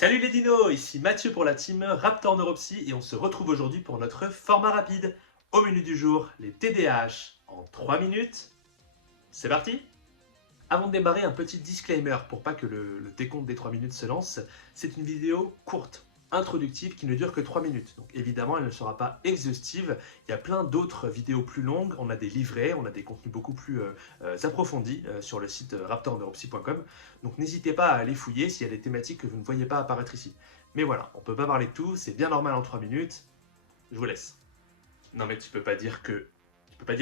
Salut les dinos, ici Mathieu pour la team Raptor Neuropsy et on se retrouve aujourd'hui pour notre format rapide. Au menu du jour, les TDAH en 3 minutes. C'est parti. Avant de démarrer, un petit disclaimer pour pas que le décompte des 3 minutes se lance. C'est une vidéo courte, introductive, qui ne dure que 3 minutes. Donc évidemment, elle ne sera pas exhaustive. Il y a plein d'autres vidéos plus longues. On a des livrets, on a des contenus beaucoup plus approfondis sur le site raptorneuropsy.com. Donc n'hésitez pas à aller fouiller s'il y a des thématiques que vous ne voyez pas apparaître ici. Mais voilà, on peut pas parler de tout, c'est bien normal en 3 minutes. Je vous laisse. Non mais tu peux pas dire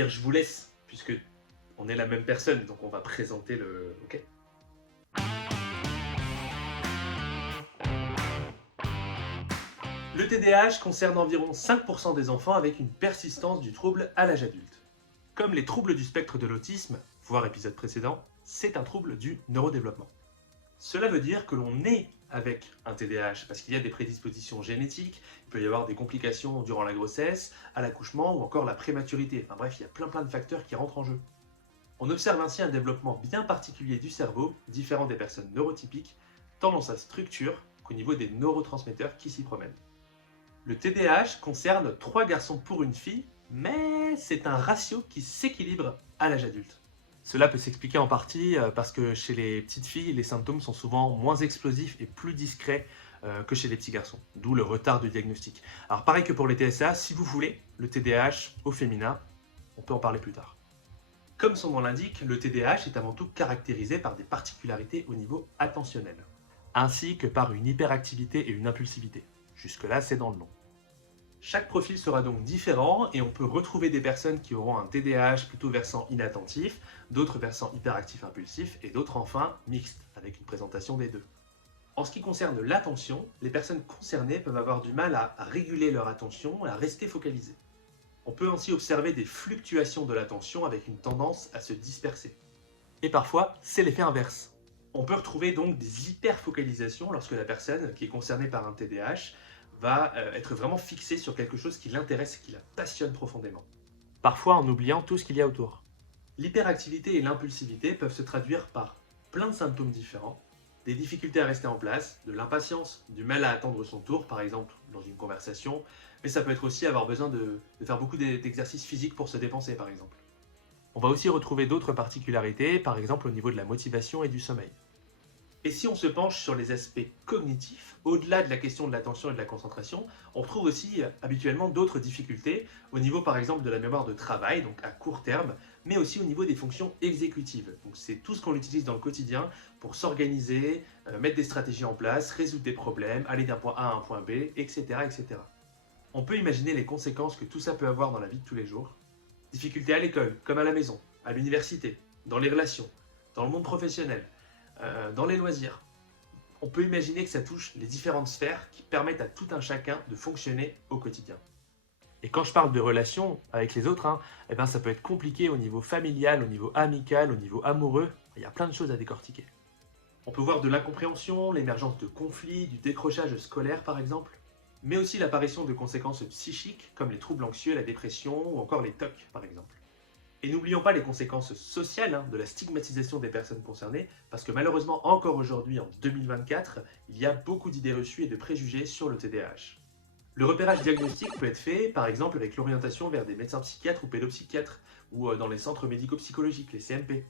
je vous laisse, puisque on est la même personne, donc on va présenter le... Ok. Le TDAH concerne environ 5% des enfants avec une persistance du trouble à l'âge adulte. Comme les troubles du spectre de l'autisme, voir épisode précédent, c'est un trouble du neurodéveloppement. Cela veut dire que l'on naît avec un TDAH parce qu'il y a des prédispositions génétiques, il peut y avoir des complications durant la grossesse, à l'accouchement ou encore la prématurité. Enfin bref, il y a plein de facteurs qui rentrent en jeu. On observe ainsi un développement bien particulier du cerveau, différent des personnes neurotypiques, tant dans sa structure qu'au niveau des neurotransmetteurs qui s'y promènent. Le TDAH concerne 3 garçons pour une fille, mais c'est un ratio qui s'équilibre à l'âge adulte. Cela peut s'expliquer en partie parce que chez les petites filles, les symptômes sont souvent moins explosifs et plus discrets que chez les petits garçons, d'où le retard de diagnostic. Alors pareil que pour les TSA, si vous voulez, le TDAH au féminin, on peut en parler plus tard. Comme son nom l'indique, le TDAH est avant tout caractérisé par des particularités au niveau attentionnel, ainsi que par une hyperactivité et une impulsivité. Jusque-là, c'est dans le nom. Chaque profil sera donc différent et on peut retrouver des personnes qui auront un TDAH plutôt versant inattentif, d'autres versant hyperactif impulsif et d'autres enfin mixtes, avec une présentation des deux. En ce qui concerne l'attention, les personnes concernées peuvent avoir du mal à réguler leur attention et à rester focalisées. On peut ainsi observer des fluctuations de l'attention avec une tendance à se disperser. Et parfois, c'est l'effet inverse. On peut retrouver donc des hyperfocalisations lorsque la personne qui est concernée par un TDAH va être vraiment fixée sur quelque chose qui l'intéresse et qui la passionne profondément. Parfois en oubliant tout ce qu'il y a autour. L'hyperactivité et l'impulsivité peuvent se traduire par plein de symptômes différents, des difficultés à rester en place, de l'impatience, du mal à attendre son tour, par exemple dans une conversation, mais ça peut être aussi avoir besoin de faire beaucoup d'exercices physiques pour se dépenser, par exemple. On va aussi retrouver d'autres particularités, par exemple au niveau de la motivation et du sommeil. Et si on se penche sur les aspects cognitifs, au-delà de la question de l'attention et de la concentration, on retrouve aussi habituellement d'autres difficultés au niveau par exemple de la mémoire de travail, donc à court terme, mais aussi au niveau des fonctions exécutives. Donc c'est tout ce qu'on utilise dans le quotidien pour s'organiser, mettre des stratégies en place, résoudre des problèmes, aller d'un point A à un point B, etc., etc. On peut imaginer les conséquences que tout ça peut avoir dans la vie de tous les jours. Difficultés à l'école, comme à la maison, à l'université, dans les relations, dans le monde professionnel, dans les loisirs. On peut imaginer que ça touche les différentes sphères qui permettent à tout un chacun de fonctionner au quotidien. Et quand je parle de relations avec les autres, ça peut être compliqué au niveau familial, au niveau amical, au niveau amoureux. Il y a plein de choses à décortiquer. On peut voir de l'incompréhension, l'émergence de conflits, du décrochage scolaire par exemple, mais aussi l'apparition de conséquences psychiques comme les troubles anxieux, la dépression ou encore les TOC par exemple. Et n'oublions pas les conséquences sociales de la stigmatisation des personnes concernées, parce que malheureusement, encore aujourd'hui, en 2024, il y a beaucoup d'idées reçues et de préjugés sur le TDAH. Le repérage diagnostique peut être fait, par exemple, avec l'orientation vers des médecins psychiatres ou pédopsychiatres, ou dans les centres médico-psychologiques, les CMP.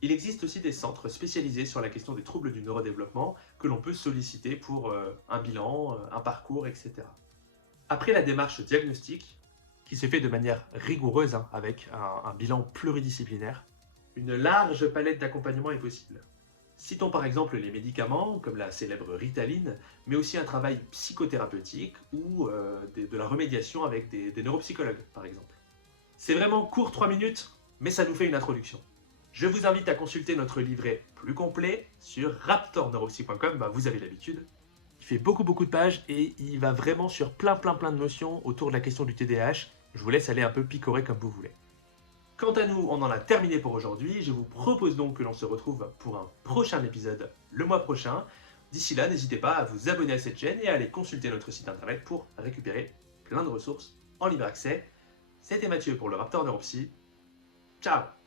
Il existe aussi des centres spécialisés sur la question des troubles du neurodéveloppement que l'on peut solliciter pour un bilan, un parcours, etc. Après la démarche diagnostique, qui se fait de manière rigoureuse, avec un bilan pluridisciplinaire, une large palette d'accompagnement est possible. Citons par exemple les médicaments, comme la célèbre Ritaline, mais aussi un travail psychothérapeutique ou de la remédiation avec des neuropsychologues, par exemple. C'est vraiment court 3 minutes, mais ça nous fait une introduction. Je vous invite à consulter notre livret plus complet sur raptorneuropsy.com, vous avez l'habitude. Il fait beaucoup de pages et il va vraiment sur plein de notions autour de la question du TDAH. Je vous laisse aller un peu picorer comme vous voulez. Quant à nous, on en a terminé pour aujourd'hui. Je vous propose donc que l'on se retrouve pour un prochain épisode le mois prochain. D'ici là, n'hésitez pas à vous abonner à cette chaîne et à aller consulter notre site internet pour récupérer plein de ressources en libre accès. C'était Mathieu pour le Raptor Neuropsy. Ciao!